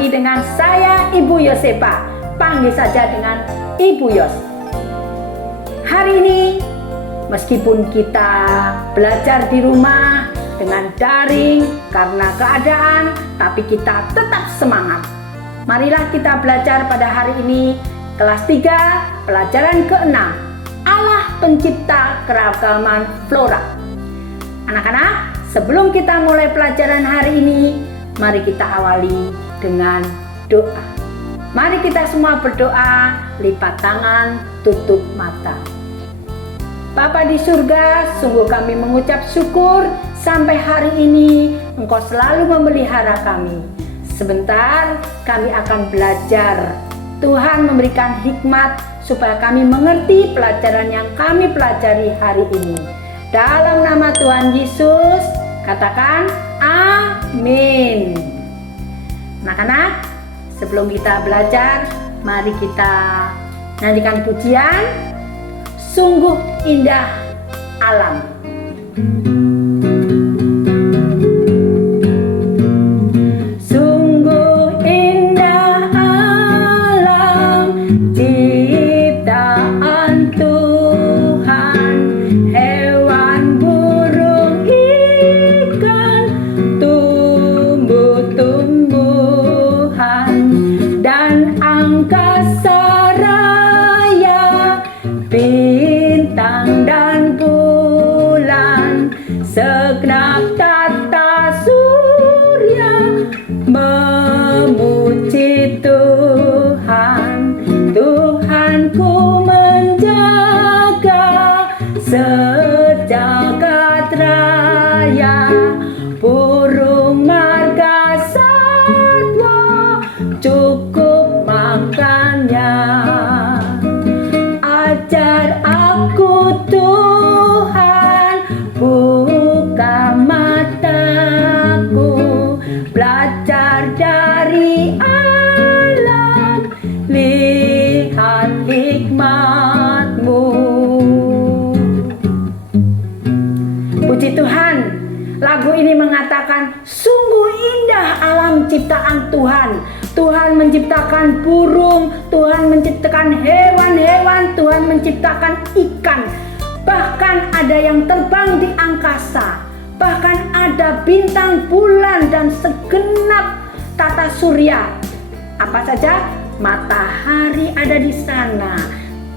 lagi dengan saya Ibu Yosepa. Panggil saja dengan Ibu Yos. Hari ini meskipun kita belajar di rumah dengan daring karena keadaan, tapi kita tetap semangat. Marilah kita belajar pada hari ini kelas 3, pelajaran ke-6. Allah pencipta keragaman flora. Anak-anak, sebelum kita mulai pelajaran hari ini, mari kita awali dengan doa. Mari kita semua berdoa, lipat tangan, tutup mata. Bapa di surga, sungguh kami mengucap syukur sampai hari ini Engkau selalu memelihara kami. Sebentar kami akan belajar. Tuhan memberikan hikmat supaya kami mengerti pelajaran yang kami pelajari hari ini. Dalam nama Tuhan Yesus, katakan amin. Anak-anak, sebelum kita belajar, mari kita nyanyikan pujian Sungguh Indah Alam. Sungguh indah alam ciptaan Tuhan, hewan, burung, ikan, tumbuh-tumbuhan, dan angkasa raya, bintang dan bulan, segenap tata surya memuji Tuhan. Tuhanku menjaga sejagat raya, burung marga satwa cukup makannya. Ajar aku Tuhan, buka mataku, belajar dari alam, lihat hikmat-Mu. Puji Tuhan, lagu ini mengatakan sungguh indah alam ciptaan Tuhan. Tuhan menciptakan burung, Tuhan menciptakan hewan-hewan, Tuhan menciptakan ikan. Bahkan ada yang terbang di angkasa, bahkan ada bintang, bulan, dan segenap tata surya. Apa saja? Matahari ada di sana,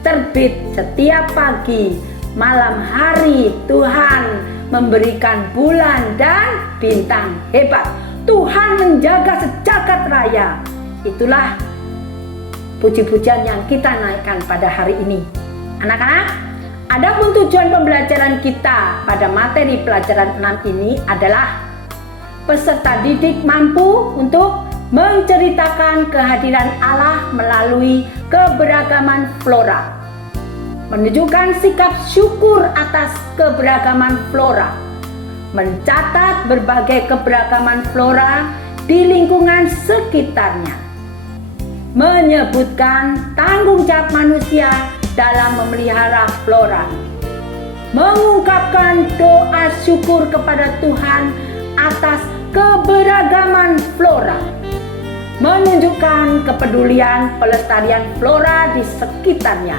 terbit setiap pagi. Malam hari Tuhan memberikan bulan dan bintang hebat. Tuhan menjaga sejagat raya. Itulah puji-pujian yang kita naikkan pada hari ini. Anak-anak, adapun tujuan pembelajaran kita pada materi pelajaran 6 ini adalah peserta didik mampu untuk menceritakan kehadiran Allah melalui keberagaman flora, menunjukkan sikap syukur atas keberagaman flora, mencatat berbagai keberagaman flora di lingkungan sekitarnya, menyebutkan tanggung jawab manusia dalam memelihara flora, mengungkapkan doa syukur kepada Tuhan atas keberagaman flora, menunjukkan kepedulian pelestarian flora di sekitarnya,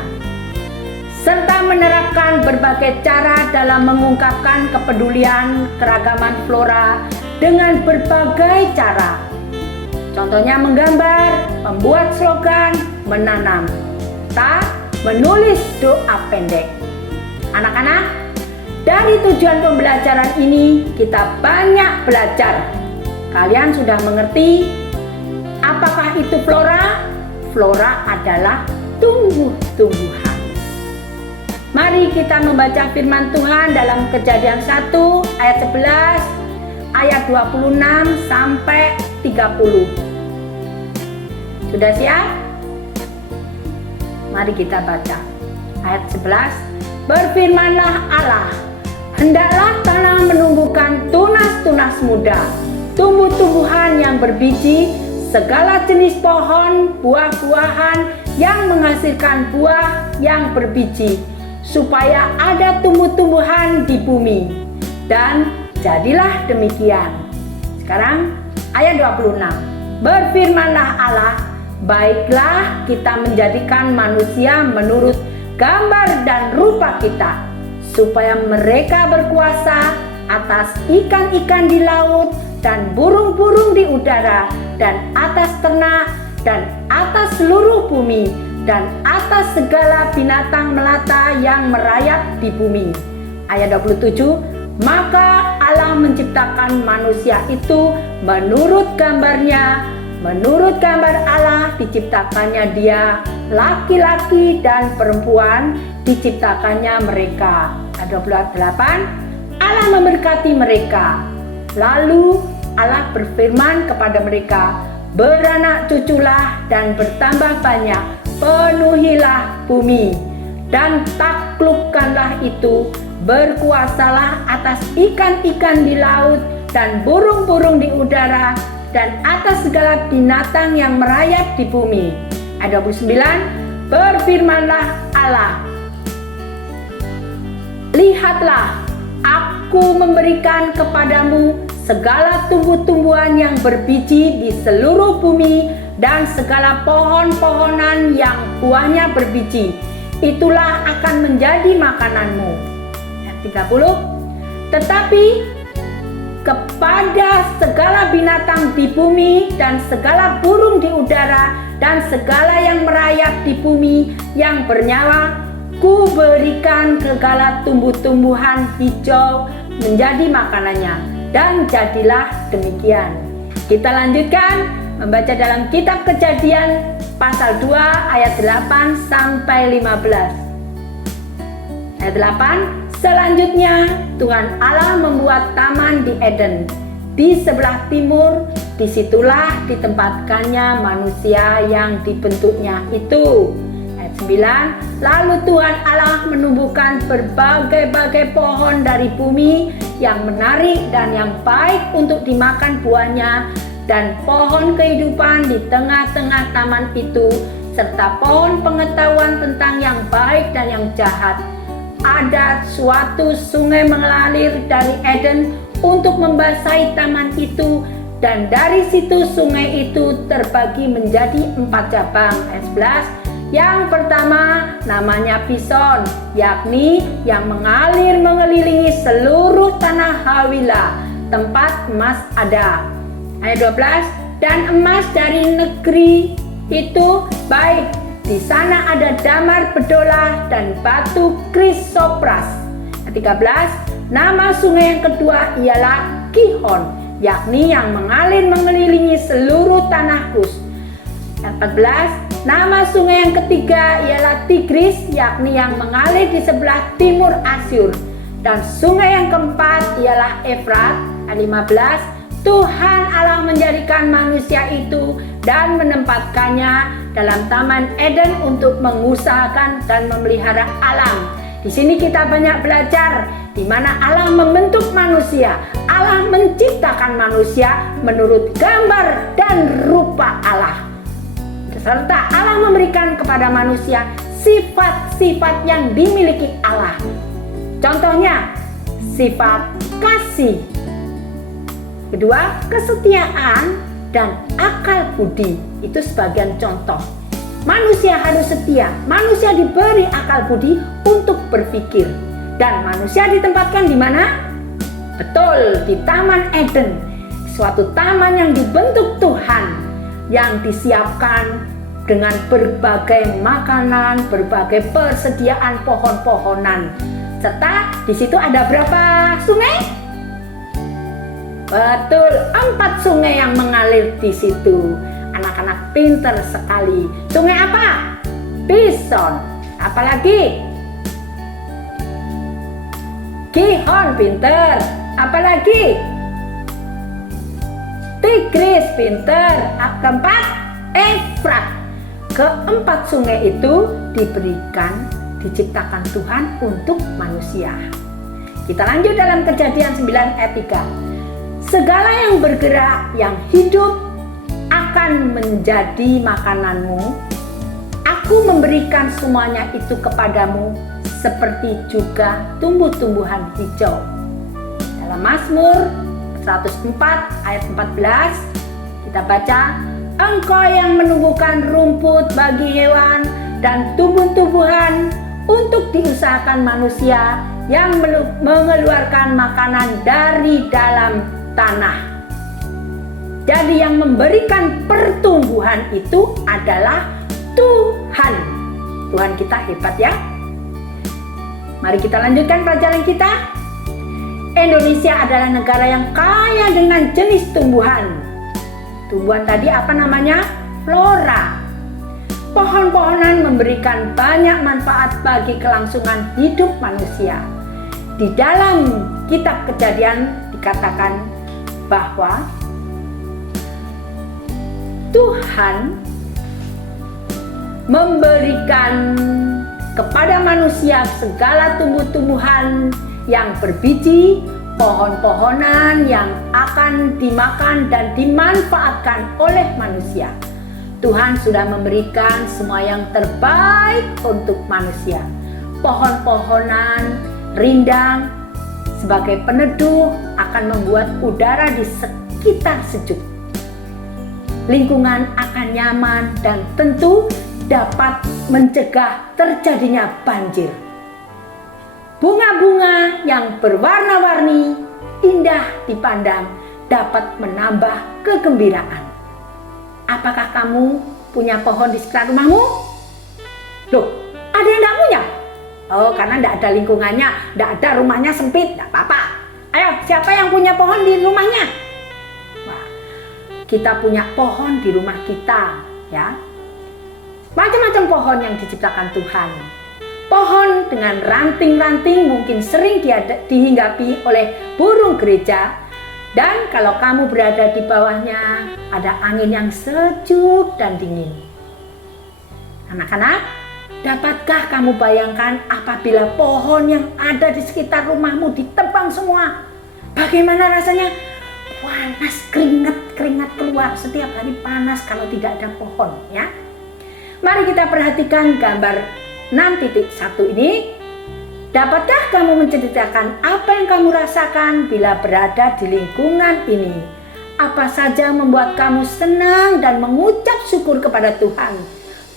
serta menerapkan berbagai cara dalam mengungkapkan kepedulian keragaman flora dengan berbagai cara. Contohnya menggambar, membuat slogan, menanam, menulis doa pendek. Anak-anak, dari tujuan pembelajaran ini kita banyak belajar. Kalian sudah mengerti apakah itu flora? Flora adalah tumbuh-tumbuhan. Mari kita membaca firman Tuhan dalam Kejadian 1 ayat 11, ayat 26 sampai 30. Sudah siap? Mari kita baca. Ayat 11, berfirmanlah Allah, hendaklah tanah menumbuhkan tunas-tunas muda, tumbuh-tumbuhan yang berbiji, segala jenis pohon, buah-buahan yang menghasilkan buah yang berbiji, supaya ada tumbuh-tumbuhan di bumi. Dan jadilah demikian. Sekarang ayat 26. Berfirmanlah Allah, baiklah kita menjadikan manusia menurut gambar dan rupa kita, supaya mereka berkuasa atas ikan-ikan di laut dan burung-burung di udara dan atas ternak dan atas seluruh bumi dan atas segala binatang melata yang merayap di bumi. Ayat 27, maka Allah menciptakan manusia itu menurut gambarnya, menurut gambar Allah diciptakannya dia, laki-laki dan perempuan diciptakannya mereka. Ayat 28, Allah memberkati mereka. Lalu Allah berfirman kepada mereka, beranak cuculah dan bertambah banyak, penuhilah bumi dan taklukkanlah itu, berkuasalah atas ikan-ikan di laut dan burung-burung di udara dan atas segala binatang yang merayap di bumi. Ayat 29, berfirmanlah Allah, lihatlah, aku memberikan kepadamu segala tumbuh-tumbuhan yang berbiji di seluruh bumi dan segala pohon-pohonan yang buahnya berbiji, itulah akan menjadi makananmu. Ayat 30, tetapi kepada segala binatang di bumi dan segala burung di udara dan segala yang merayap di bumi yang bernyawa, ku berikan segala tumbuh-tumbuhan hijau menjadi makanannya. Dan jadilah demikian. Kita lanjutkan membaca dalam kitab Kejadian pasal 2 ayat 8 sampai 15. Ayat 8, selanjutnya Tuhan Allah membuat taman di Eden di sebelah timur, disitulah ditempatkannya manusia yang dibentuknya itu. Ayat 9, lalu Tuhan Allah menumbuhkan berbagai-bagai pohon dari bumi yang menarik dan yang baik untuk dimakan buahnya, dan pohon kehidupan di tengah-tengah taman itu, serta pohon pengetahuan tentang yang baik dan yang jahat. Ada suatu sungai mengalir dari Eden untuk membasahi taman itu, dan dari situ sungai itu terbagi menjadi 4 cabang. Ayat 11, yang pertama namanya Pison, yakni yang mengalir mengelilingi seluruh tanah Hawila, tempat emas ada. Ayat 12, dan emas dari negeri itu baik, di sana ada damar bedolah dan batu krisopras. Ayat 13, nama sungai yang kedua ialah Gihon, yakni yang mengalir mengelilingi seluruh tanah Kus. Ayat 14, nama sungai yang ketiga ialah Tigris, yakni yang mengalir di sebelah timur Asyur. Dan sungai yang keempat ialah Efrat. Ayat 15, Tuhan Allah menjadikan manusia itu dan menempatkannya dalam Taman Eden untuk mengusahakan dan memelihara alam. Di sini kita banyak belajar di mana Allah membentuk manusia. Allah menciptakan manusia menurut gambar dan rupa Allah. Serta Allah memberikan kepada manusia sifat-sifat yang dimiliki Allah. Contohnya, sifat kasih. Kedua, kesetiaan dan akal budi. Itu sebagian contoh. Manusia harus setia. Manusia diberi akal budi untuk berpikir. Dan manusia ditempatkan di mana? Betul, di Taman Eden. Suatu taman yang dibentuk Tuhan, yang disiapkan dengan berbagai makanan, berbagai persediaan pohon-pohonan. Serta di situ ada berapa sungai? Betul, 4 sungai yang mengalir di situ. Anak-anak pinter sekali. Sungai apa? Pison. Apalagi? Gihon, pinter. Apalagi? Tigris, pinter. Keempat, Efrat. Keempat sungai itu diciptakan Tuhan untuk manusia. Kita lanjut dalam Kejadian 9 ayat 3. Segala yang bergerak, yang hidup akan menjadi makananmu. Aku memberikan semuanya itu kepadamu, seperti juga tumbuh-tumbuhan hijau. Dalam Mazmur 104 ayat 14 kita baca, Engkau yang menumbuhkan rumput bagi hewan dan tumbuh-tumbuhan untuk diusahakan manusia yang mengeluarkan makanan dari dalam tanah. Jadi yang memberikan pertumbuhan itu adalah Tuhan. Tuhan kita hebat ya. Mari kita lanjutkan pelajaran kita. Indonesia adalah negara yang kaya dengan jenis tumbuhan. Tumbuhan tadi apa namanya? Flora. Pohon-pohonan memberikan banyak manfaat bagi kelangsungan hidup manusia. Di dalam kitab Kejadian dikatakan bahwa Tuhan memberikan kepada manusia segala tumbuh-tumbuhan yang berbiji, pohon-pohonan yang akan dimakan dan dimanfaatkan oleh manusia. Tuhan sudah memberikan semua yang terbaik untuk manusia. Pohon-pohonan rindang sebagai peneduh akan membuat udara di sekitar sejuk. Lingkungan akan nyaman dan tentu dapat mencegah terjadinya banjir. Bunga-bunga yang berwarna-warni indah dipandang dapat menambah kegembiraan. Apakah kamu punya pohon di sekitar rumahmu? Loh, ada yang tidak punya? Oh, karena tidak ada lingkungannya, tidak ada, rumahnya sempit, tidak apa-apa. Ayo, siapa yang punya pohon di rumahnya? Wah, kita punya pohon di rumah kita, ya. Macam-macam pohon yang diciptakan Tuhan. Pohon dengan ranting-ranting mungkin sering dihinggapi oleh burung gereja. Dan kalau kamu berada di bawahnya, ada angin yang sejuk dan dingin. Anak-anak, dapatkah kamu bayangkan apabila pohon yang ada di sekitar rumahmu ditebang semua? Bagaimana rasanya? Panas, keringat keluar. Setiap hari panas kalau tidak ada pohon, ya. Mari kita perhatikan gambar 6.1 ini. Dapatkah kamu menceritakan apa yang kamu rasakan bila berada di lingkungan ini? Apa saja membuat kamu senang dan mengucap syukur kepada Tuhan?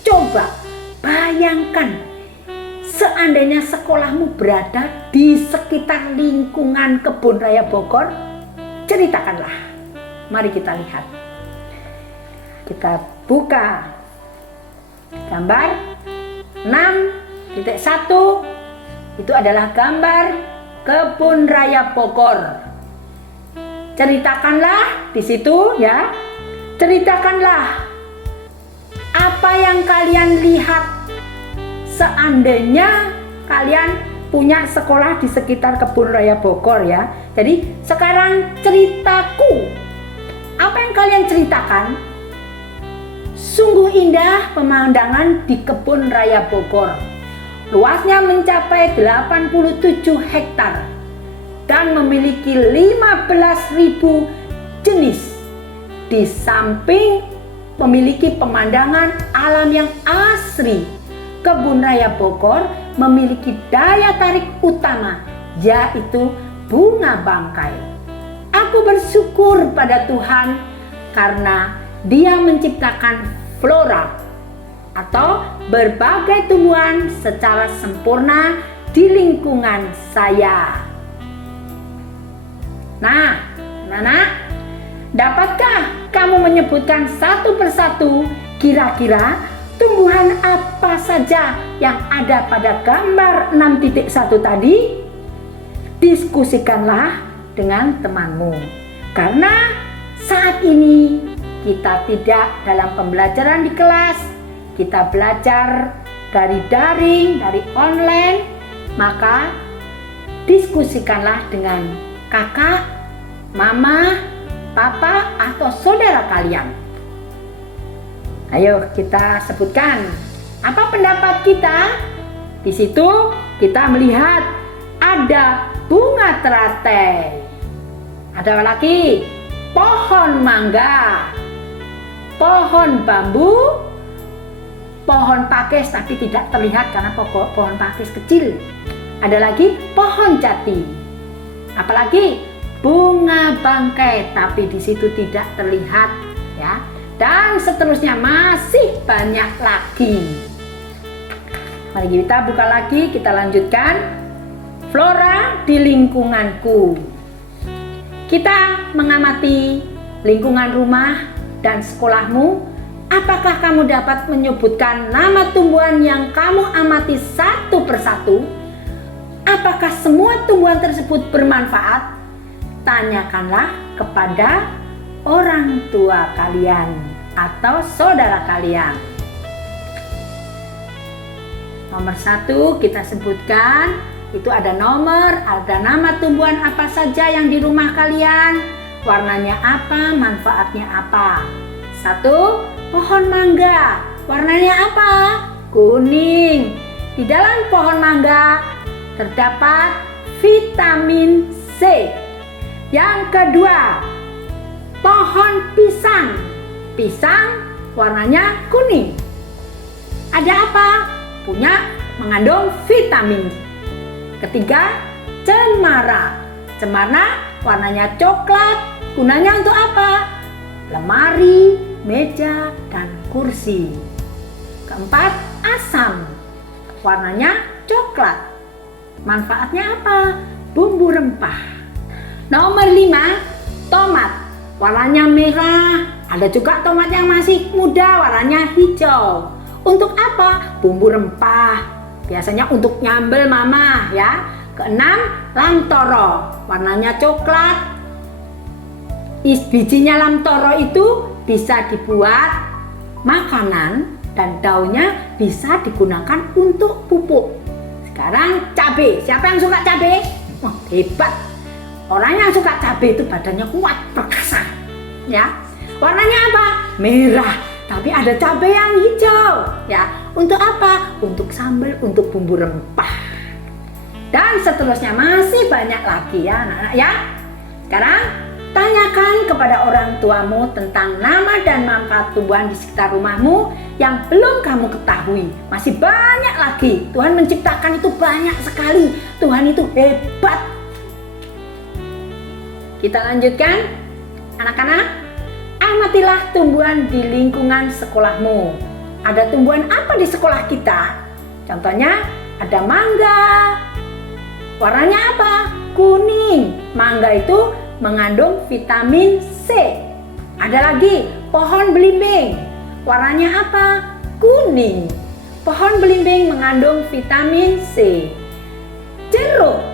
Coba bayangkan, seandainya sekolahmu berada di sekitar lingkungan Kebun Raya Bogor, ceritakanlah. Mari kita lihat. Kita buka gambar 6.1. Itu adalah gambar Kebun Raya Bogor. Ceritakanlah di situ, ya. Ceritakanlah apa yang kalian lihat seandainya kalian punya sekolah di sekitar Kebun Raya Bogor, ya. Jadi sekarang ceritaku. Apa yang kalian ceritakan? Sungguh indah pemandangan di Kebun Raya Bogor. Luasnya mencapai 87 hektar dan memiliki 15.000 jenis. Di samping memiliki pemandangan alam yang asri, Kebun Raya Bogor memiliki daya tarik utama, yaitu bunga bangkai. Aku bersyukur pada Tuhan karena Dia menciptakan flora atau berbagai tumbuhan secara sempurna di lingkungan saya. Nah, anak-anak, dapatkah kamu menyebutkan satu persatu kira-kira tumbuhan apa saja yang ada pada gambar 6.1 tadi? Diskusikanlah dengan temanmu. Karena saat ini kita tidak dalam pembelajaran di kelas, kita belajar dari daring, dari online, maka diskusikanlah dengan kakak, mama, papa, atau saudara kalian. Ayo kita sebutkan, apa pendapat kita? Di situ kita melihat ada bunga teratai. Ada apa lagi? Pohon mangga, pohon bambu, pohon pakis tapi tidak terlihat karena pohon pakis kecil. Ada lagi pohon jati. Apalagi bunga bangkai tapi di situ tidak terlihat, ya. Dan seterusnya masih banyak lagi. Mari kita buka lagi, kita lanjutkan. Flora di lingkunganku. Kita mengamati lingkungan rumah dan sekolahmu. Apakah kamu dapat menyebutkan nama tumbuhan yang kamu amati satu persatu? Apakah semua tumbuhan tersebut bermanfaat? Tanyakanlah kepada orang tua kalian atau saudara kalian. Nomor 1 kita sebutkan, itu ada nama tumbuhan apa saja yang di rumah kalian, warnanya apa, manfaatnya apa. 1. Pohon mangga, warnanya apa? Kuning. Di dalam pohon mangga terdapat vitamin C. Yang kedua, pohon pisang. Pisang warnanya kuning. Ada apa? Mengandung vitamin. Ketiga, cemara. Cemara warnanya coklat. Gunanya untuk apa? Lemari, meja, dan kursi. Keempat, asam. Warnanya coklat. Manfaatnya apa? Bumbu rempah. Nomor 5, tomat. Warnanya merah. Ada juga tomat yang masih muda, warnanya hijau. Untuk apa? Bumbu rempah. Biasanya untuk nyambel mama ya. Keenam, lamtoro. Warnanya coklat. Bijinya lamtoro itu bisa dibuat makanan dan daunnya bisa digunakan untuk pupuk. Sekarang cabai. Siapa yang suka cabai? Wah, hebat. Orang yang suka cabai itu badannya kuat, perkasa. Ya. Warnanya apa? Merah. Tapi ada cabai yang hijau. Ya. Untuk apa? Untuk sambal, untuk bumbu rempah. Dan seterusnya masih banyak lagi ya anak-anak ya. Sekarang tanyakan kepada orang tuamu tentang nama dan manfaat tumbuhan di sekitar rumahmu yang belum kamu ketahui. Masih banyak lagi. Tuhan menciptakan itu banyak sekali. Tuhan itu hebat. Kita lanjutkan. Anak-anak, amatilah tumbuhan di lingkungan sekolahmu. Ada tumbuhan apa di sekolah kita? Contohnya ada mangga. Warnanya apa? Kuning. Mangga itu mengandung vitamin C. Ada lagi pohon belimbing. Warnanya apa? Kuning. Pohon belimbing mengandung vitamin C. Jeruk.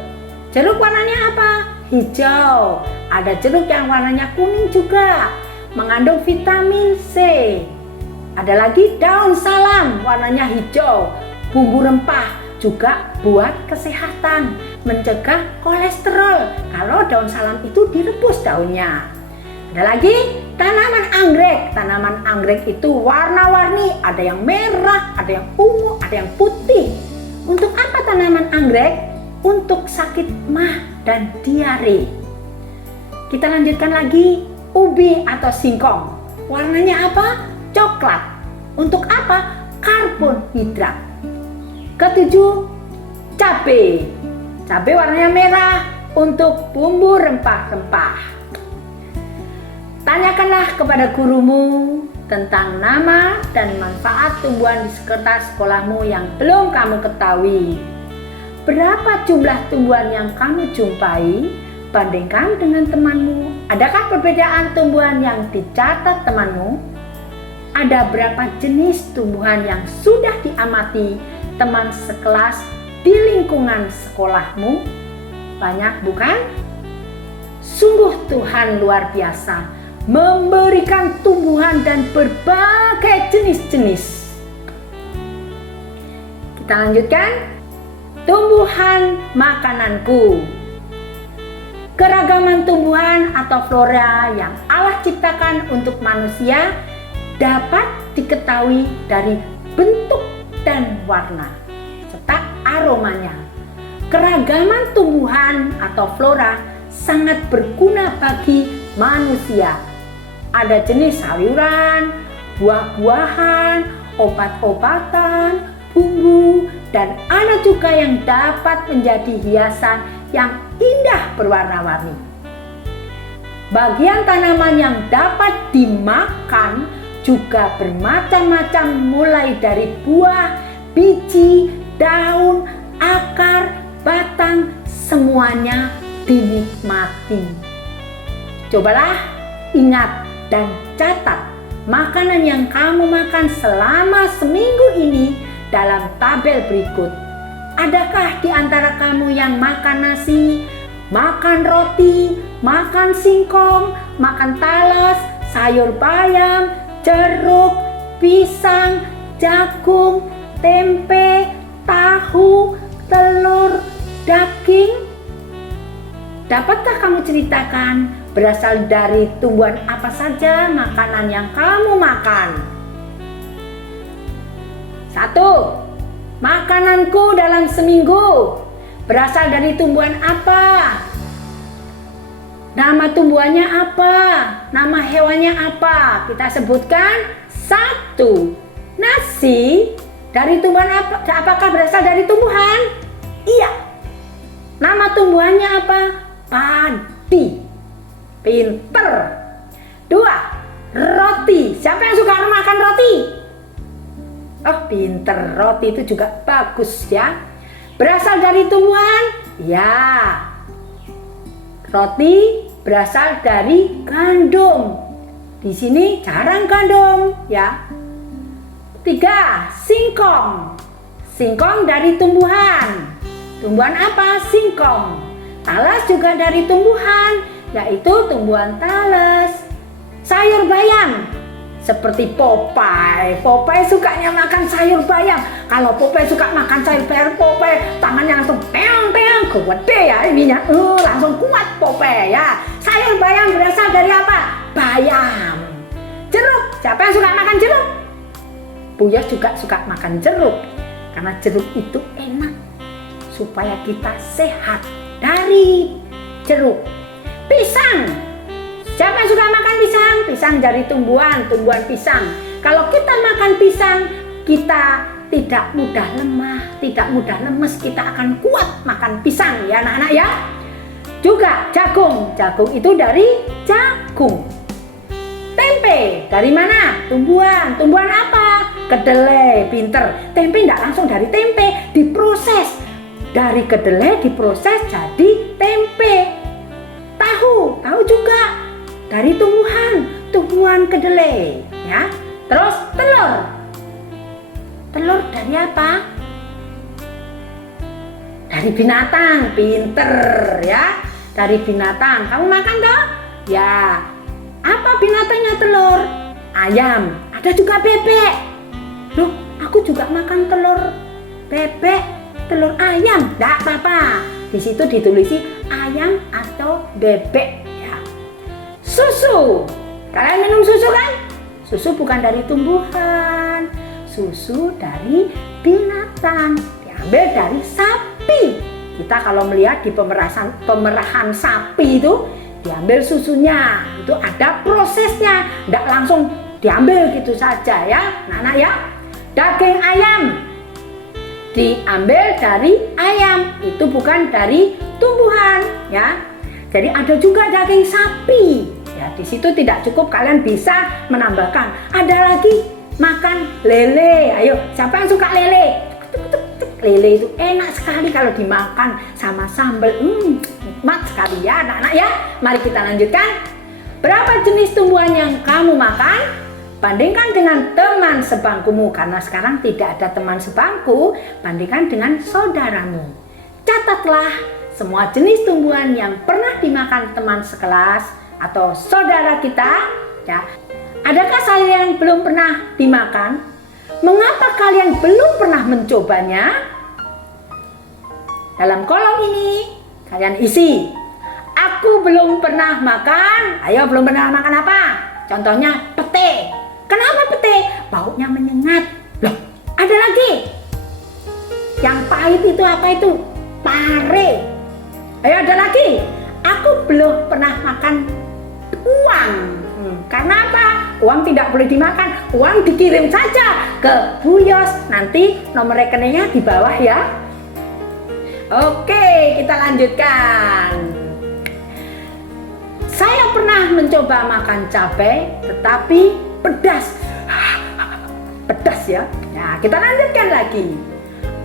Jeruk warnanya apa? Hijau. Ada jeruk yang warnanya kuning juga, mengandung vitamin C. Ada lagi daun salam, warnanya hijau. Bumbu rempah juga buat kesehatan, mencegah kolesterol kalau daun salam itu direbus daunnya. Ada lagi tanaman anggrek. Tanaman anggrek itu warna-warni, ada yang merah, ada yang ungu, ada yang putih. Untuk apa tanaman anggrek? Untuk sakit mah dan diare. Kita lanjutkan lagi, ubi atau singkong. Warnanya apa? Coklat. Untuk apa? Karbohidrat. Ketujuh, cabai. Cabai warnanya merah untuk bumbu rempah-rempah. Tanyakanlah kepada gurumu tentang nama dan manfaat tumbuhan di sekitar sekolahmu yang belum kamu ketahui. Berapa jumlah tumbuhan yang kamu jumpai? Bandingkan dengan temanmu. Adakah perbedaan tumbuhan yang dicatat temanmu? Ada berapa jenis tumbuhan yang sudah diamati teman sekelas di lingkungan sekolahmu? Banyak bukan? Sungguh Tuhan luar biasa, memberikan tumbuhan dan berbagai jenis-jenis. Kita lanjutkan. Tumbuhan makananku. Keragaman tumbuhan atau flora yang Allah ciptakan untuk manusia dapat diketahui dari bentuk dan warna serta aromanya. Keragaman tumbuhan atau flora sangat berguna bagi manusia. Ada jenis sayuran, buah-buahan, obat-obatan, bumbu, dan ada juga yang dapat menjadi hiasan yang indah berwarna-warni. Bagian tanaman yang dapat dimakan juga bermacam-macam mulai dari buah, biji, daun, akar, batang, semuanya dinikmati. Cobalah ingat dan catat makanan yang kamu makan selama seminggu ini dalam tabel berikut. Adakah di antara kamu yang makan nasi, makan roti, makan singkong, makan talas, sayur bayam, jeruk, pisang, jagung, tempe, tahu, telur, daging? Dapatkah kamu ceritakan berasal dari tumbuhan apa saja makanan yang kamu makan? 1. Makananku dalam seminggu berasal dari tumbuhan apa? Nama tumbuhannya apa? Nama hewannya apa? Kita sebutkan. 1. Nasi dari tumbuhan apa? Apakah berasal dari tumbuhan? Iya. Nama tumbuhannya apa? Padi. Pinter. 2. Roti. Siapa yang suka makan roti? Oh, pinter. Roti itu juga bagus ya. Berasal dari tumbuhan? Ya. Roti berasal dari gandum. Di sini jarang gandum ya. 3. Singkong. Singkong dari tumbuhan. Tumbuhan apa? Singkong. Talas juga dari tumbuhan, yaitu tumbuhan talas. Sayur bayam seperti Popeye. Popeye sukanya makan sayur bayam. Kalau Popeye suka makan sayur bayam, Popeye tangannya langsung teong-teong, gede ya ininya. Langsung kuat Popeye ya. Sayur bayam berasal dari apa? Bayam. Jeruk. Siapa yang suka makan jeruk? Buya juga suka makan jeruk. Karena jeruk itu enak. Supaya kita sehat dari jeruk. Pisang. Siapa yang suka makan pisang? Pisang dari tumbuhan pisang. Kalau kita makan pisang, kita tidak mudah lemah, tidak mudah lemes, kita akan kuat makan pisang ya anak-anak ya. Juga jagung. Jagung itu dari jagung. Tempe dari mana? Tumbuhan. Tumbuhan apa? Kedelai. Pinter. Tempe tidak langsung dari tempe, diproses. Dari kedelai diproses jadi tempe. Tahu juga dari tumbuhan kedelai ya. Terus telur dari apa? Dari binatang. Pinter ya, dari binatang. Kamu makan toh? Ya. Apa binatangnya telur? Ayam. Ada juga bebek. Loh, aku juga makan telur bebek, telur ayam. Tidak apa-apa. Di situ ditulisi ayam atau bebek. Susu. Kalian minum susu kan? Susu bukan dari tumbuhan. Susu dari binatang. Diambil dari sapi. Kita kalau melihat di pemerahan sapi itu diambil susunya. Itu ada prosesnya. Tidak langsung diambil gitu saja ya. Anak-anak ya. Daging ayam diambil dari ayam. Itu bukan dari tumbuhan ya. Jadi ada juga daging sapi. Ya, di situ tidak cukup, kalian bisa menambahkan. Ada lagi makan lele. Ayo, siapa yang suka lele? Lele itu enak sekali kalau dimakan sama sambal. Nikmat sekali ya anak-anak ya. Mari kita lanjutkan. Berapa jenis tumbuhan yang kamu makan? Bandingkan dengan teman sebangkumu. Karena sekarang tidak ada teman sebangku. Bandingkan dengan saudaramu. Catatlah semua jenis tumbuhan yang pernah dimakan teman sekelas atau saudara kita ya. Adakah kalian belum pernah dimakan? Mengapa kalian belum pernah mencobanya? Dalam kolom ini kalian isi. Aku belum pernah makan. Ayo, belum pernah makan apa? Contohnya pete. Kenapa pete? Baunya menyengat. Loh, ada lagi. Yang pahit itu apa itu? Pare. Ayo, ada lagi. Aku belum pernah makan uang. Karena apa? Uang tidak boleh dimakan. Uang dikirim saja ke Bu Yos. Nanti nomor rekeningnya di bawah ya. Oke, kita lanjutkan. Saya pernah mencoba makan cabai, tetapi pedas. Pedas ya. Nah, kita lanjutkan lagi.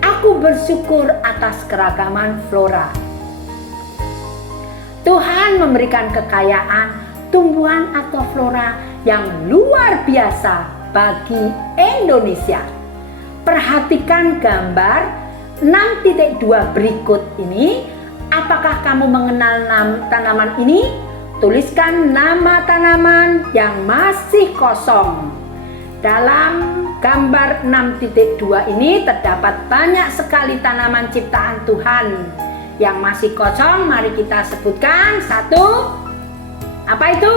Aku bersyukur atas keragaman flora. Tuhan memberikan kekayaan tumbuhan atau flora yang luar biasa bagi Indonesia. Perhatikan gambar 6.2 berikut ini. Apakah kamu mengenal tanaman ini? Tuliskan nama tanaman yang masih kosong. Dalam gambar 6.2 ini terdapat banyak sekali tanaman ciptaan Tuhan yang masih kosong. Mari kita sebutkan. 1. Apa itu?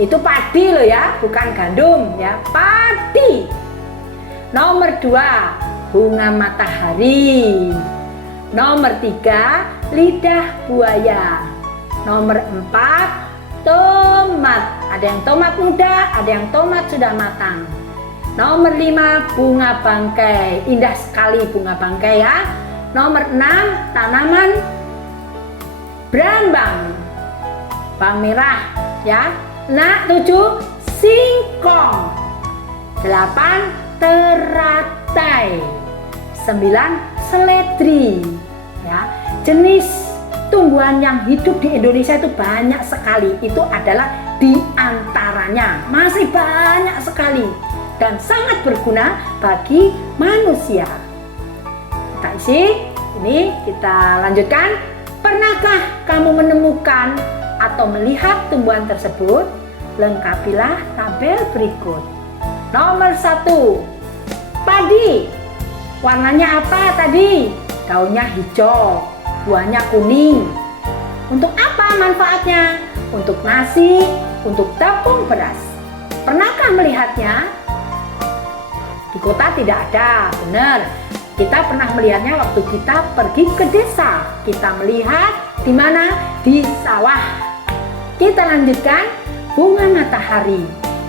Itu padi loh ya, bukan gandum ya, padi. Nomor 2, bunga matahari. Nomor 3, lidah buaya. Nomor 4, tomat. Ada yang tomat muda, ada yang tomat sudah matang. Nomor 5, bunga bangkai. Indah sekali bunga bangkai ya. Nomor 6, tanaman berambang, bawang merah ya. Nah, 7, singkong. 8, teratai. 9, seledri ya. Jenis tumbuhan yang hidup di Indonesia itu banyak sekali. Itu adalah di antaranya, masih banyak sekali dan sangat berguna bagi manusia. Kita isi, ini kita lanjutkan. Pernahkah kamu menemukan atau melihat tumbuhan tersebut? Lengkapilah tabel berikut. Nomor 1, padi. Warnanya apa tadi? Daunnya hijau, buahnya kuning. Untuk apa manfaatnya? Untuk nasi, untuk tepung beras. Pernahkah melihatnya? Di kota tidak ada, benar. Kita pernah melihatnya waktu kita pergi ke desa. Kita melihat di mana? Di sawah. Kita lanjutkan, bunga matahari.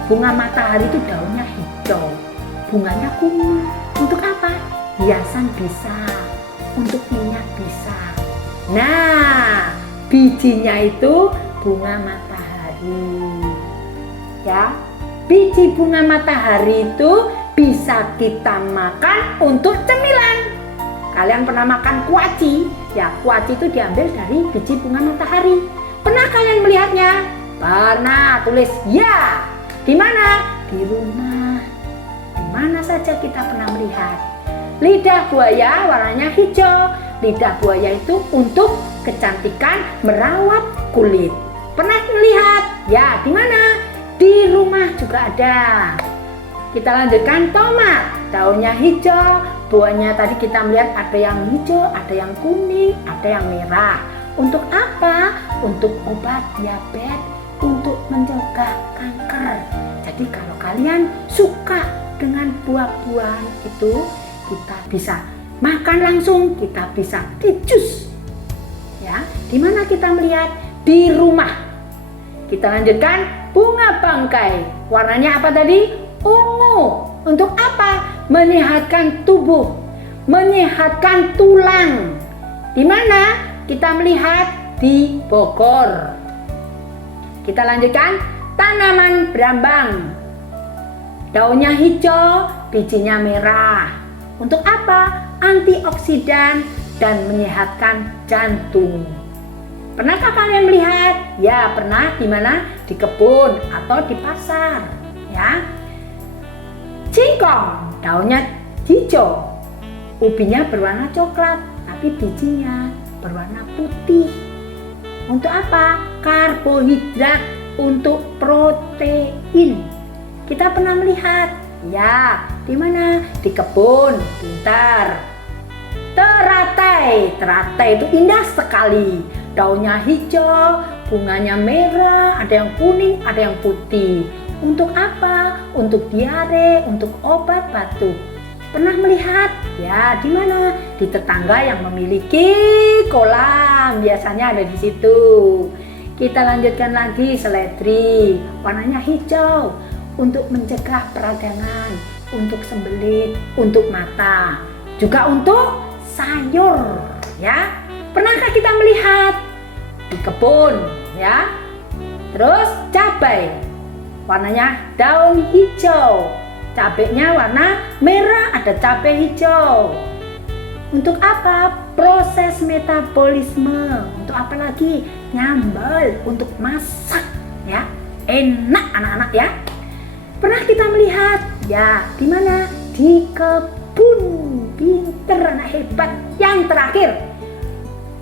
Bunga matahari itu daunnya hijau, bunganya kuning. Untuk apa? Hiasan bisa, untuk minyak bisa. Nah, bijinya itu bunga matahari. Ya, biji bunga matahari itu bisa kita makan untuk cemilan. Kalian pernah makan kuaci? Ya, kuaci itu diambil dari biji bunga matahari. Pernah kalian melihatnya? Pernah. Tulis ya. Di mana? Di rumah. Di mana saja kita pernah melihat. Lidah buaya warnanya hijau. Lidah buaya itu untuk kecantikan merawat kulit. Pernah melihat? Ya, di mana? Di rumah juga ada. Kita lanjutkan, tomat. Daunnya hijau, buahnya tadi kita melihat ada yang hijau, ada yang kuning, ada yang merah. Untuk apa? Untuk obat diabetes, untuk mencegah kanker. Jadi kalau kalian suka dengan buah-buahan itu, kita bisa makan langsung, kita bisa di jus. Ya, di mana kita melihat? Di rumah. Kita lanjutkan, bunga bangkai. Warnanya apa tadi? Ungu. Untuk apa? Menyehatkan tubuh, menyehatkan tulang. Di mana kita melihat? Di Bogor. Kita lanjutkan, tanaman berambang. Daunnya hijau, bijinya merah. Untuk apa? Antioksidan dan menyehatkan jantung. Pernahkah kalian melihat? Ya, pernah. Di mana? Di kebun atau di pasar. Ya. Singkong, daunnya hijau, ubinya berwarna coklat, tapi bijinya berwarna putih. Untuk apa? Karbohidrat, untuk protein. Kita pernah melihat? Ya, di mana? Di kebun. Pintar. Teratai, teratai itu indah sekali. Daunnya hijau, bunganya merah, ada yang kuning, ada yang putih. Untuk apa? Untuk diare, untuk obat batuk. Pernah melihat? Ya, di mana? Di tetangga yang memiliki kolam, biasanya ada di situ. Kita lanjutkan lagi, seledri. Warnanya hijau, untuk mencegah peradangan, untuk sembelit, untuk mata, juga untuk sayur. Ya, pernahkah kita melihat? Di kebun, ya. Terus cabai. warnanya daun hijau. Cabenya warna merah, ada cabai hijau. Untuk apa? Proses metabolisme. Untuk apa lagi? Nyambel, untuk masak ya. Enak anak-anak ya. Pernah kita melihat ya di mana? Di kebun. Pinter, anak hebat. Yang terakhir,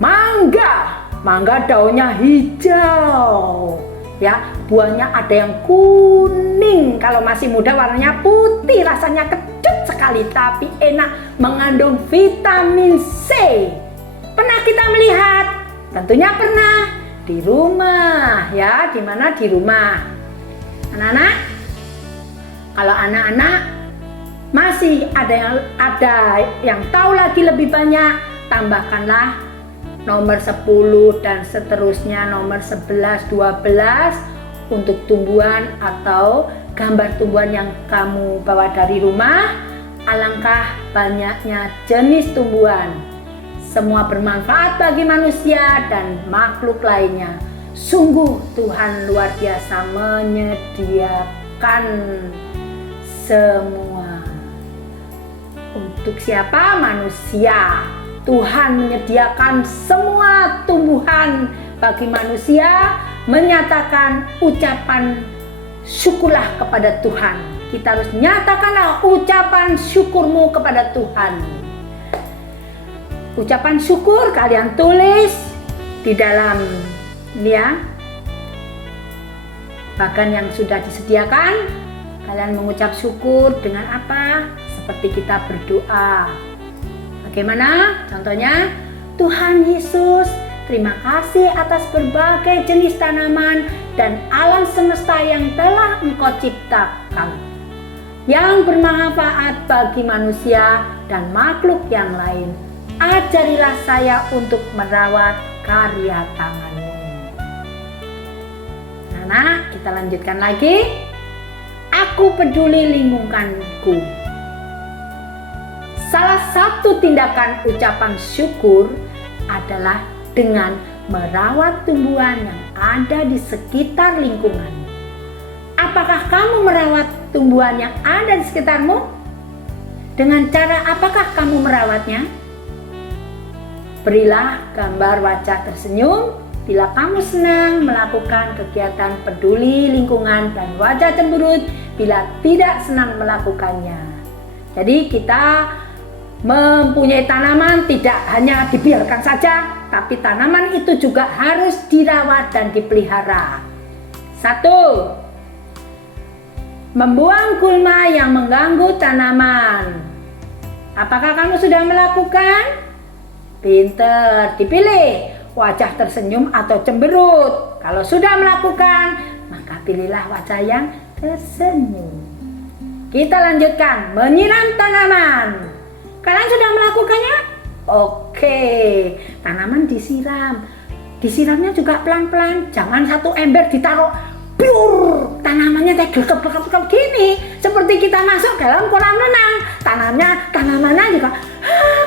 mangga daunnya hijau ya, buahnya ada yang kuning, kalau masih muda warnanya putih, rasanya kecut sekali tapi enak, mengandung vitamin C. Pernah kita melihat? Tentunya pernah di rumah ya. Di mana? Di rumah. Anak-anak, kalau anak-anak masih ada yang tahu lagi lebih banyak, tambahkanlah nomor 10 dan seterusnya, nomor 11, 12 untuk tumbuhan atau gambar tumbuhan yang kamu bawa dari rumah. Alangkah banyaknya jenis tumbuhan, semua bermanfaat bagi manusia dan makhluk lainnya. Sungguh Tuhan luar biasa menyediakan semua. Untuk siapa? Manusia. Tuhan menyediakan semua tumbuhan bagi manusia, menyatakan ucapan syukurlah kepada Tuhan. Kita harus nyatakanlah ucapan syukurmu kepada Tuhan. Ucapan syukur kalian tulis di dalam ya bagan yang sudah disediakan. Kalian mengucap syukur dengan apa? Seperti kita berdoa. Bagaimana? Contohnya, Tuhan Yesus, terima kasih atas berbagai jenis tanaman dan alam semesta yang telah Engkau ciptakan, yang bermanfaat bagi manusia dan makhluk yang lain. Ajarilah saya untuk merawat karya tangan-Mu. Nah, kita lanjutkan lagi. Aku peduli lingkunganku. Salah satu tindakan ucapan syukur adalah dengan merawat tumbuhan yang ada di sekitar lingkungan. Apakah kamu merawat tumbuhan yang ada di sekitarmu? Dengan cara apakah kamu merawatnya? Berilah gambar wajah tersenyum bila kamu senang melakukan kegiatan peduli lingkungan dan wajah cemberut bila tidak senang melakukannya. Jadi kita mempunyai tanaman tidak hanya dibiarkan saja, tapi tanaman itu juga harus dirawat dan dipelihara. 1. Membuang gulma yang mengganggu tanaman. Apakah kamu sudah melakukan? Pinter, dipilih wajah tersenyum atau cemberut. Kalau sudah melakukan, maka pilihlah wajah yang tersenyum. Kita lanjutkan, menyiram tanaman. Kalian sudah melakukannya? Oke, tanaman disiram. Disiramnya juga pelan-pelan, jangan satu ember ditaruh pure, tanamannya kayak gelap-gelap gini. Seperti kita masuk dalam kolam renang, tanamannya juga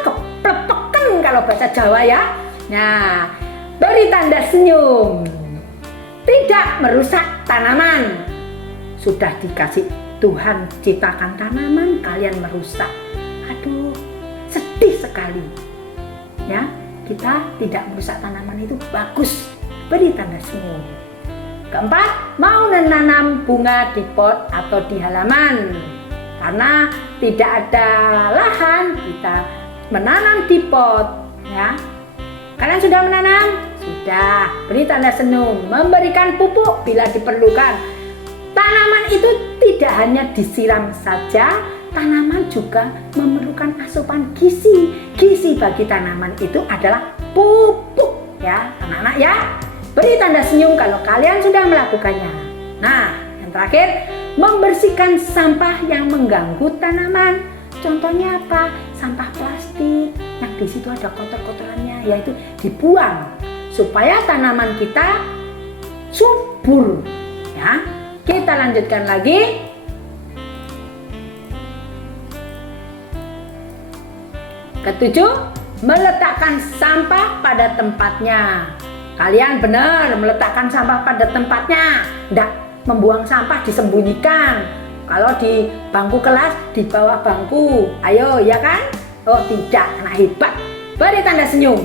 keplepekan kalau bahasa Jawa ya. Nah, beri tanda senyum. Tidak merusak tanaman. Sudah dikasih Tuhan ciptakan tanaman, kalian merusak. Aduh, sedih sekali. Ya, kita tidak merusak tanaman itu bagus. Beri tanda senyum. Keempat, mau menanam bunga di pot atau di halaman. Karena tidak ada lahan, kita menanam di pot. Ya, kalian sudah menanam? Sudah. Beri tanda senyum. Memberikan pupuk bila diperlukan. Tanaman itu tidak hanya disiram saja, tanaman juga memerlukan asupan gizi. Gizi bagi tanaman itu adalah pupuk ya, anak-anak ya. Beri tanda senyum kalau kalian sudah melakukannya. Nah, yang terakhir, membersihkan sampah yang mengganggu tanaman. Contohnya apa? Sampah plastik yang di situ ada kotor-kotorannya, yaitu dibuang supaya tanaman kita subur. Ya, kita lanjutkan lagi. Ketujuh, meletakkan sampah pada tempatnya. Kalian benar meletakkan sampah pada tempatnya. Enggak membuang sampah disembunyikan. Kalau di bangku kelas, di bawah bangku. Ayo, ya kan? Oh tidak, anak hebat. Beri tanda senyum.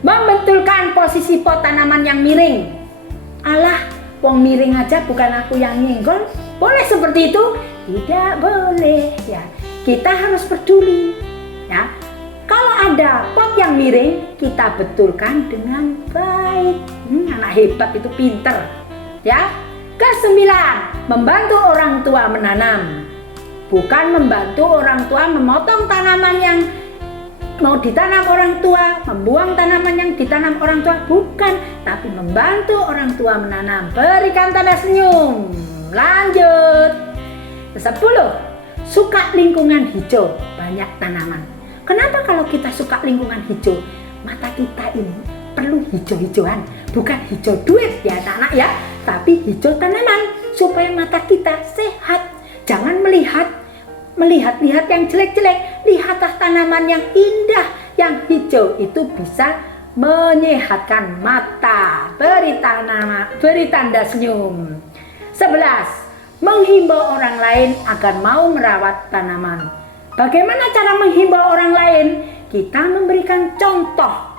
Membetulkan posisi pot tanaman yang miring. Alah, wong miring aja bukan aku yang nyenggol. Boleh seperti itu? Tidak boleh ya. Kita harus peduli ya. Kalau ada pot yang miring, kita betulkan dengan baik. Anak hebat itu pinter ya. Kesembilan, membantu orang tua menanam. Bukan membantu orang tua memotong tanaman yang mau ditanam orang tua, membuang tanaman yang ditanam orang tua, bukan, tapi membantu orang tua menanam. Berikan tanda senyum. Lanjut. 10. Suka lingkungan hijau, banyak tanaman. Kenapa kalau kita suka lingkungan hijau? Mata kita ini perlu hijau-hijauan, bukan hijau duit ya anak-anak ya, tapi hijau tanaman supaya mata kita sehat. Jangan melihat yang jelek-jelek, lihatlah tanaman yang indah, yang hijau itu bisa menyehatkan mata. Beri tanda senyum. 11. Menghimbau orang lain agar mau merawat tanaman. Bagaimana cara menghimbau orang lain? Kita memberikan contoh.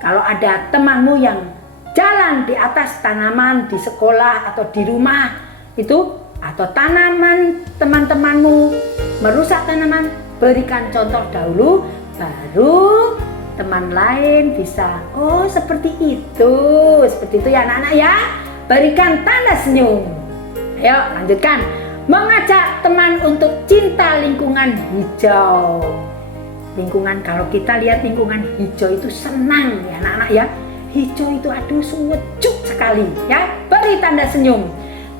Kalau ada temanmu yang jalan di atas tanaman di sekolah atau di rumah itu, atau tanaman teman-temanmu merusak tanaman, berikan contoh dahulu, baru teman lain bisa, oh seperti itu ya anak-anak ya. Berikan tanda senyum. Ayo lanjutkan. Mengajak teman untuk cinta lingkungan hijau. Lingkungan, kalau kita lihat lingkungan hijau itu senang ya anak-anak ya. Hijau itu aduh sejuk sekali ya. Beri tanda senyum.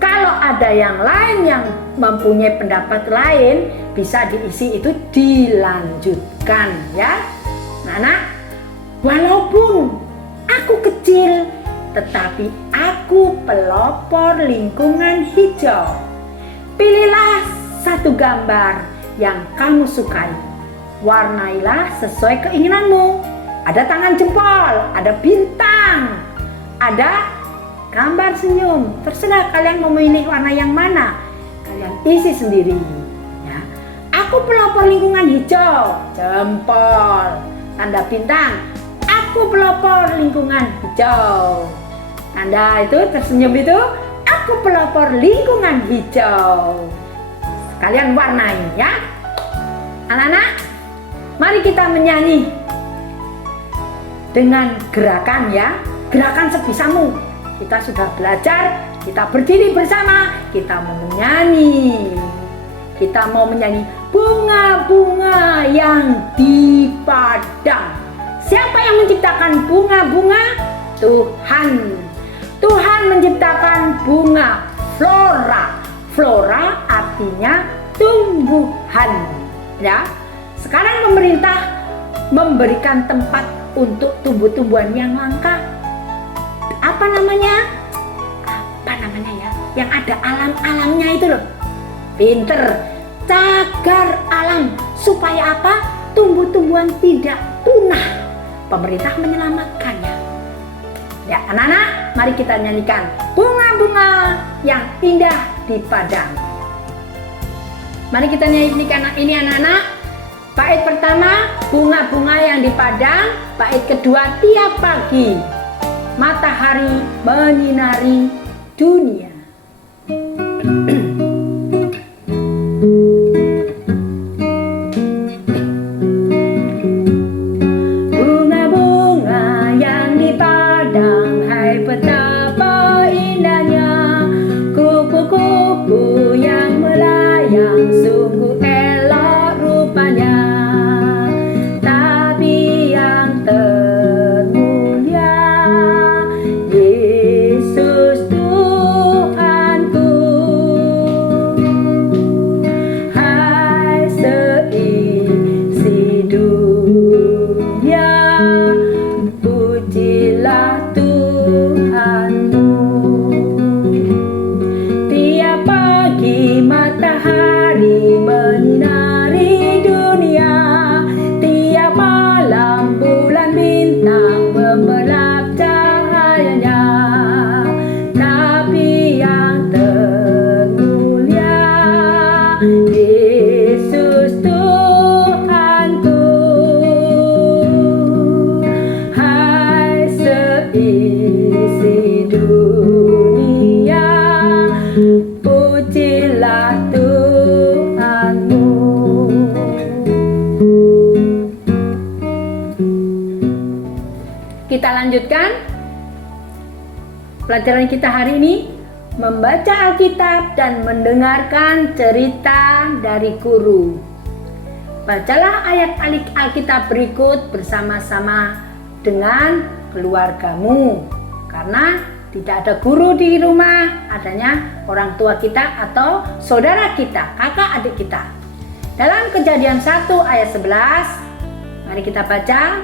Kalau ada yang lain yang mempunyai pendapat lain, bisa diisi itu dilanjutkan ya. Anak-anak, walaupun aku kecil, tetapi aku pelopor lingkungan hijau. Pilihlah satu gambar yang kamu sukai. Warnailah sesuai keinginanmu. Ada tangan jempol, ada bintang, ada gambar senyum. Terserah kalian mau memilih warna yang mana. Kalian isi sendiri. Ya. Aku pelopor lingkungan hijau, jempol, tanda bintang. Aku pelopor lingkungan hijau. Tanda itu tersenyum itu. Aku pelopor lingkungan hijau. Kalian warnai ya. Anak-anak, mari kita menyanyi dengan gerakan ya. Gerakan sebisamu. Kita sudah belajar, kita berdiri bersama, kita mau menyanyi. Kita mau menyanyi bunga-bunga yang di padang. Siapa yang menciptakan bunga-bunga? Tuhan. Tuhan menciptakan bunga, flora. Flora artinya tumbuhan. Ya. Sekarang pemerintah memberikan tempat untuk tumbuh-tumbuhan yang langka. Apa namanya ya? Yang ada alam-alamnya itu loh. Pinter. Cagar alam. Supaya apa? Tumbuh-tumbuhan tidak punah. Pemerintah menyelamatkannya. Ya anak-anak, mari kita nyanyikan bunga-bunga yang indah di padang. Mari kita nyanyikan ini anak-anak. Bait pertama, bunga-bunga yang di padang. Bait kedua, tiap pagi matahari menyinari dunia. Bunga-bunga yang di padang, hai betapa indahnya. Kupu-kupu yang melayang, sungguh elok rupanya. Tapi yang termulia, Yesus Tuhanku. pujilah Tuhanmu. Kita lanjutkan pelajaran kita hari ini, membaca Alkitab dan mendengarkan cerita dari guru. Bacalah ayat Alkitab berikut bersama-sama dengan keluargamu, karena tidak ada guru di rumah, adanya orang tua kita atau saudara kita, kakak adik kita. Dalam Kejadian 1 ayat 11, mari kita baca.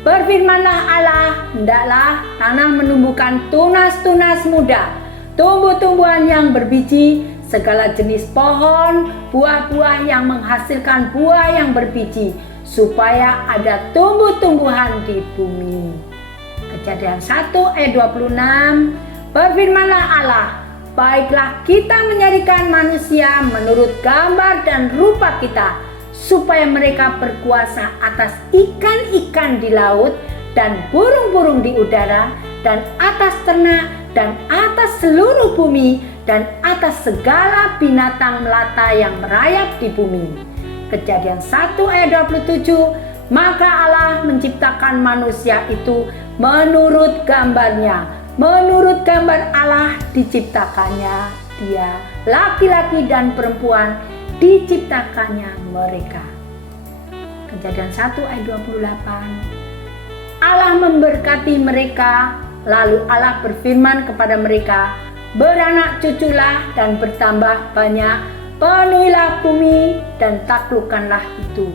Berfirmanlah Allah, hendaklah tanah menumbuhkan tunas-tunas muda, tumbuh-tumbuhan yang berbiji, segala jenis pohon, buah-buah yang menghasilkan buah yang berbiji, supaya ada tumbuh-tumbuhan di bumi. Kejadian 1 ayat 26, berfirmanlah Allah, baiklah kita menjadikan manusia menurut gambar dan rupa kita, supaya mereka berkuasa atas ikan-ikan di laut dan burung-burung di udara dan atas ternak dan atas seluruh bumi dan atas segala binatang melata yang merayap di bumi. Kejadian 1 ayat 27, maka Allah menciptakan manusia itu menurut gambarnya, menurut gambar Allah diciptakannya dia, laki-laki dan perempuan diciptakannya mereka. Kejadian 1 ayat 28, Allah memberkati mereka, lalu Allah berfirman kepada mereka, beranak cuculah dan bertambah banyak, penuhilah bumi dan taklukkanlah itu,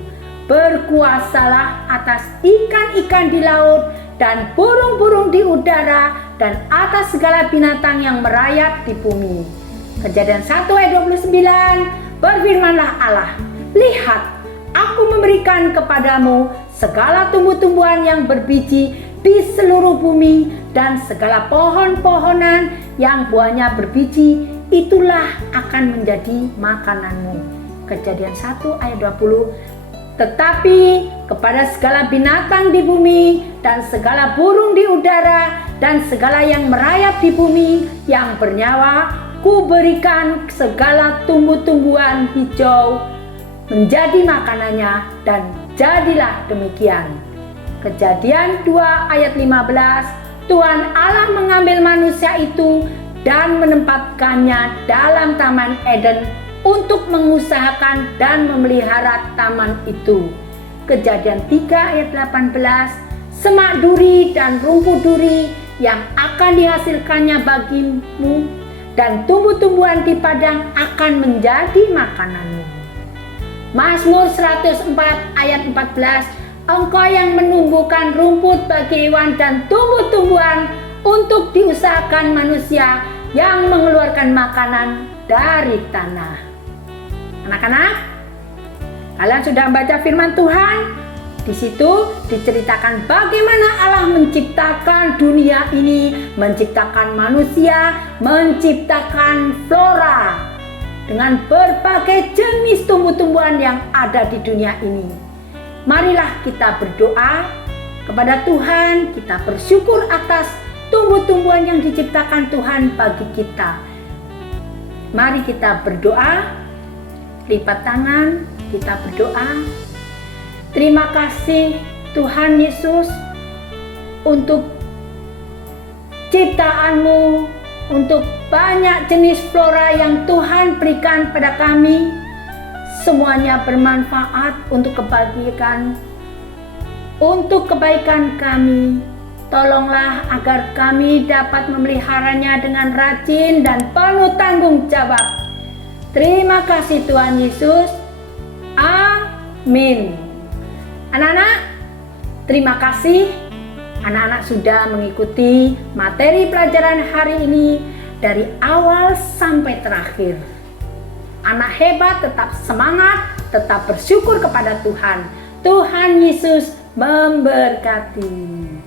berkuasalah atas ikan-ikan di laut dan burung-burung di udara dan atas segala binatang yang merayap di bumi. Kejadian 1 ayat 29, berfirmanlah Allah, lihat, aku memberikan kepadamu segala tumbuh-tumbuhan yang berbiji di seluruh bumi dan segala pohon-pohonan yang buahnya berbiji, itulah akan menjadi makananmu. Kejadian 1 ayat 20, tetapi kepada segala binatang di bumi dan segala burung di udara dan segala yang merayap di bumi yang bernyawa, ku berikan segala tumbuh-tumbuhan hijau menjadi makanannya, dan jadilah demikian. Kejadian 2 ayat 15, Tuhan Allah mengambil manusia itu dan menempatkannya dalam Taman Eden untuk mengusahakan dan memelihara taman itu. Kejadian 3 ayat 18, semak duri dan rumput duri yang akan dihasilkannya bagimu, dan tumbuh-tumbuhan di padang akan menjadi makananmu. Mazmur 104 ayat 14, engkau yang menumbuhkan rumput bagi hewan dan tumbuh-tumbuhan untuk diusahakan manusia yang mengeluarkan makanan dari tanah. Anak-anak, kalian sudah membaca firman Tuhan? Di situ diceritakan bagaimana Allah menciptakan dunia ini, menciptakan manusia, menciptakan flora dengan berbagai jenis tumbuh-tumbuhan yang ada di dunia ini. Marilah kita berdoa kepada Tuhan, kita bersyukur atas tumbuh-tumbuhan yang diciptakan Tuhan bagi kita. Mari kita berdoa, lipat tangan, kita berdoa. Terima kasih Tuhan Yesus untuk ciptaan-Mu, untuk banyak jenis flora yang Tuhan berikan pada kami. Semuanya bermanfaat untuk kebaikan kami. Tolonglah agar kami dapat memeliharanya dengan rajin dan penuh tanggung jawab. Terima kasih Tuhan Yesus. Amin. Anak-anak, terima kasih. Anak-anak sudah mengikuti materi pelajaran hari ini dari awal sampai terakhir. Anak hebat, tetap semangat, tetap bersyukur kepada Tuhan. Tuhan Yesus memberkati.